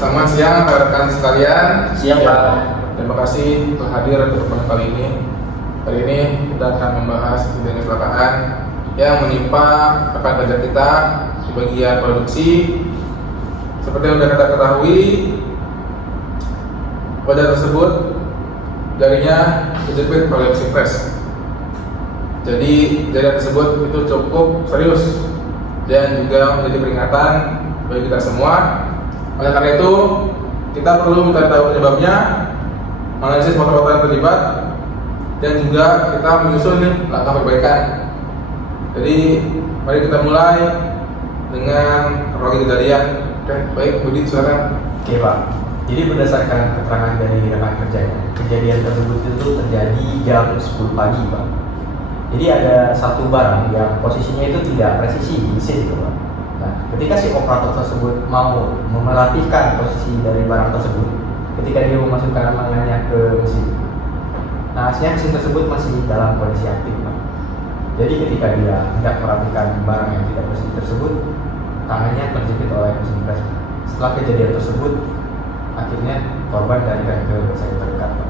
Selamat siang rekan-rekan sekalian. Siang Pak. Terima kasih telah hadir untuk kesempatan kali ini. Hari ini kita akan membahas insiden kecelakaan yang menimpa rekan kerja kita di bagian produksi. Seperti yang sudah kita ketahui, pada tersebut jarinya kejepit oleh mesin pres. Jadi kejadian tersebut itu cukup serius dan juga menjadi peringatan bagi kita semua. Oleh karena itu, kita perlu mencari tahu penyebabnya, menganalisis faktor-faktor yang terlibat, dan juga kita menyusun langkah perbaikan. Jadi, mari kita mulai dengan kronologi kejadian. Oke, baik, Budi, silakan. Oke Pak. Jadi berdasarkan keterangan dari rekan kerjanya, kejadian tersebut itu terjadi jam 10 pagi Pak. Jadi ada satu barang yang posisinya itu tidak presisi di mesin itu Pak. Nah, ketika si operator tersebut mau memerhatikan posisi dari barang tersebut, ketika dia memasukkan tangannya ke mesin, nah hasilnya mesin tersebut masih dalam kondisi aktif Pak. Jadi ketika dia hendak memperhatikan barang yang tidak presisi tersebut, tangannya terjepit oleh mesin pres. Setelah kejadian tersebut, akhirnya korban dilarikan ke rumah sakit terdekat Pak.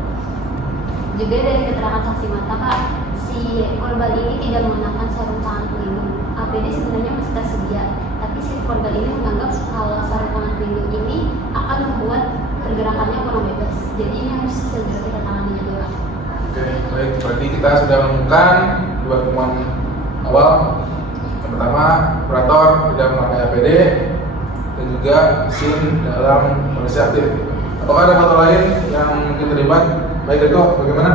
Juga dari keterangan saksi mata Pak, si korban ini tidak mengenakan sarung tangan pelindung. APD sebenarnya masih tersedia, tapi si korban ini menganggap kalau sarung tangan pelindung ini akan membuat pergerakannya kurang bebas. Jadi ini harus segera kita tangani juga Pak. Oke, baik. Berarti kita sudah menemukan dua temuan awal. Yang pertama, operator tidak memakai APD dan juga mesin dalam kondisi aktif. Apakah ada faktor lain yang mungkin terlibat? Baik, Eko, bagaimana?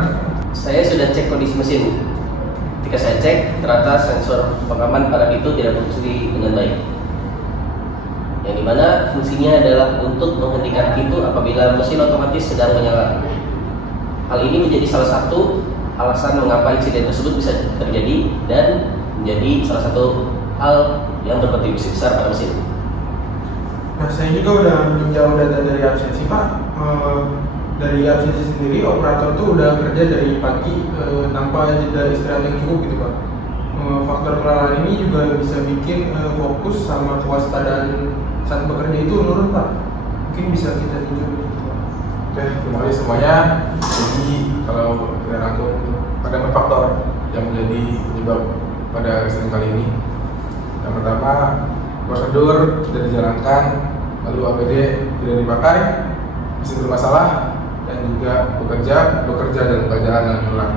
Saya sudah cek kondisi mesin. Ketika saya cek, ternyata sensor pengaman pada pintu tidak berfungsi dengan baik. Yang dimana fungsinya adalah untuk menghentikan pintu apabila mesin otomatis sedang menyala. Hal ini menjadi salah satu alasan mengapa insiden tersebut bisa terjadi dan menjadi salah satu hal yang berkontribusi besar pada mesin. Nah, saya juga udah menjauh data dari absensi Pak. Dari absensi sendiri, operator tuh udah kerja dari pagi tanpa jeda istirahat yang cukup gitu Pak. Faktor kelalaian ini juga bisa bikin fokus sama kewaspadaan saat bekerja itu menurun Pak. Mungkin bisa kita tinjau gitu Pak. Oke, terima kasih semuanya. Jadi kalau kita rangkum, ada 4 faktor yang menjadi penyebab pada insiden kali ini. Yang pertama, prosedur tidak dijalankan, lalu APD tidak dipakai, mesin bermasalah, dan juga bekerja dan jalan yang ulang.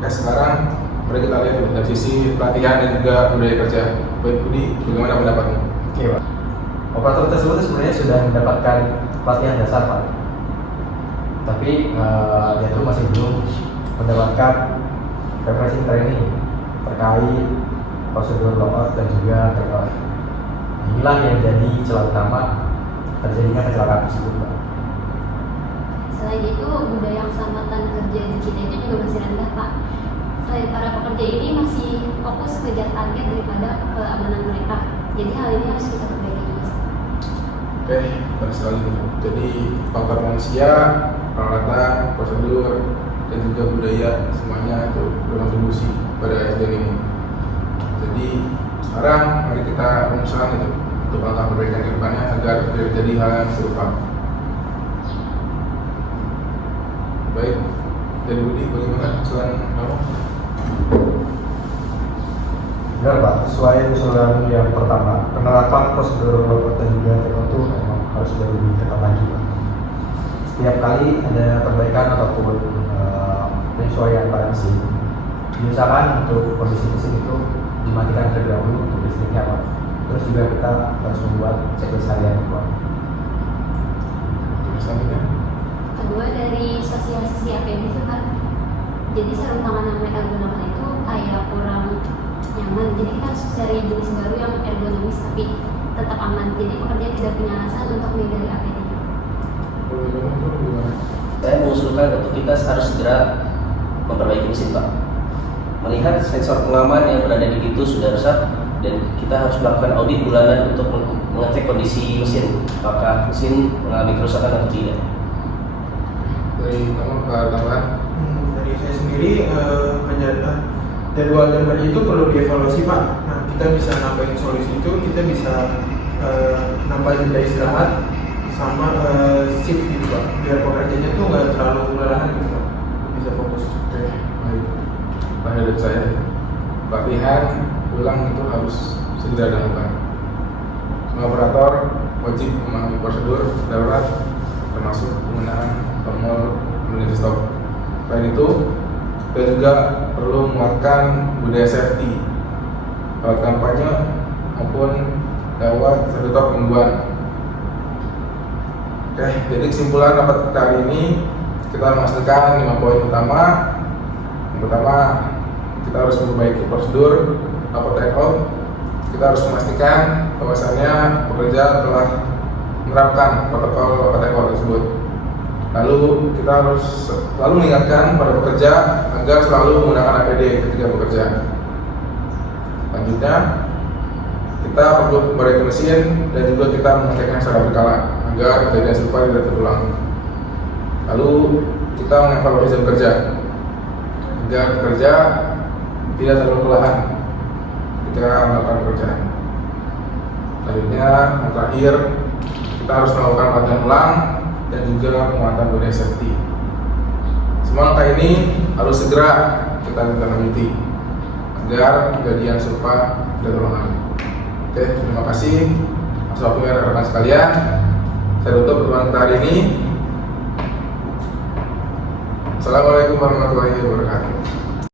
Oke, sekarang mari kita lihat dari sisi pelatihan dan juga budaya kerja. Baik, Budi, bagaimana pendapatmu? Oke Pak. Operator tersebut sebenarnya sudah mendapatkan pelatihan dasar Pak. Tapi dia tuh masih belum mendapatkan refreshing training terkait prosedur logout dan juga takeout. Inilah yang jadi celah utama terjadinya kecelakaan tersebut Pak. Selain itu, budaya keselamatan kerja di kita itu juga masih rendah Pak. Selain para pekerja ini masih fokus kejar target daripada keamanan mereka. Jadi hal ini harus kita perbaiki juga. Oke, benar sekali. Jadi faktor manusia, peralatan, prosedur, dan juga budaya semuanya itu berkontribusi pada insiden ini. Jadi sekarang mari kita rumuskan itu untuk langkah perbaikan ke depannya agar tidak terjadi hal yang serupa. Baik, dari Budi bagaimana usulan kamu? Benar Pak, sesuai usulan yang pertama, penerapan prosedur logout dan juga takeout itu memang harus lebih ketat lagi Pak. Setiap kali ada perbaikan ataupun penyesuaian pada mesin, diusahakan untuk kondisi mesin itu dimatikan terlebih dahulu untuk listriknya Pak. Terus juga kita harus membuat checklist harian Pak. Selanjutnya, Kedua, dari sosialisasi APD itu Pak. Jadi sarung tangan yang mereka gunakan itu kayak kurang nyaman. Jadi kita harus cari jenis baru yang ergonomis tapi tetap aman. Jadi pekerja tidak punya alasan untuk menghindari APD. Saya mengusulkan untuk kita harus segera memperbaiki mesin Pak. Melihat sensor pengaman yang berada di pintu sudah rusak dan kita harus melakukan audit bulanan untuk mengecek kondisi mesin, apakah mesin mengalami kerusakan atau tidak. dari kamu tambahan? Dari saya sendiri, jadwal jam kerja itu perlu dievaluasi Pak. Nah, kita bisa nambahin solusi itu, kita bisa nambah jeda istirahat, sama shift gitu Pak, biar pekerjanya tuh nggak terlalu kelelahan gitu Pak, bisa fokus. Oke, baik. Terakhir dari saya, latihan ulang itu harus segera dilakukan. Semua operator wajib memahami prosedur darurat, termasuk penggunaan tombol emergency stop. Selain itu, kita juga perlu menguatkan budaya safety lewat kampanye maupun lewat sertifikat pengunduhan. Oke, jadi kesimpulan rapat kita hari ini, kita memastikan 5 poin utama. Yang pertama, kita harus memperbaiki prosedur rapor take out. Kita harus memastikan bahwasannya pekerja telah menerapkan protokol rapor take out tersebut. Lalu kita harus selalu mengingatkan pada pekerja agar selalu menggunakan APD ketika bekerja. Selanjutnya, kita perlu memperbaiki mesin dan juga kita mengeceknya secara berkala agar kejadian serupa tidak terulang. Lalu kita mengevaluasi jam kerja agar pekerja tidak terlalu kelelahan ketika melakukan pekerjaan. Selanjutnya, yang terakhir, kita harus melakukan latihan ulang dan juga penguatan budaya safety. Semua langkah ini harus segera kita lanjuti agar kejadian serupa tidak terulang lagi. Oke, terima kasih atas waktunya rekan-rekan sekalian. Saya tutup pertemuan kita hari ini. Assalamualaikum warahmatullahi wabarakatuh.